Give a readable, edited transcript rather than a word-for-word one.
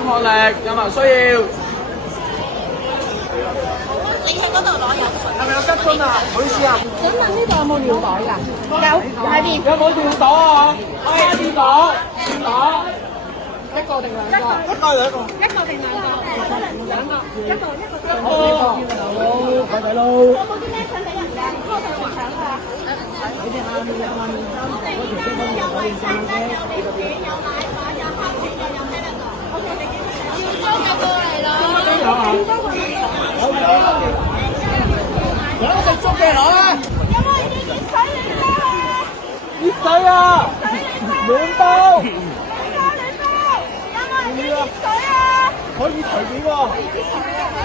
抗力，有冇人需要？你去嗰度攞飲水。係咪有吉樽啊？唔好意思啊。請問呢度有冇尿袋㗎？有，喺邊？有冇尿袋啊？係尿袋，尿袋。一個定兩個？一個兩個。一個定兩個？兩個。一個。好，快仔撈。有冇啲咩想俾人㗎？嗰個係腸㗎。你哋下面有下面。我哋而家有衛生巾、有尿片、有奶粉、有烤串嘅，有咩得㗎 ？OK， 你幾多錢？要裝就過嚟啦。都有啊。有食粥嘅攞啊！有冇啲熱水嚟㗎？熱水啊！兩包。可以隨便喎，水。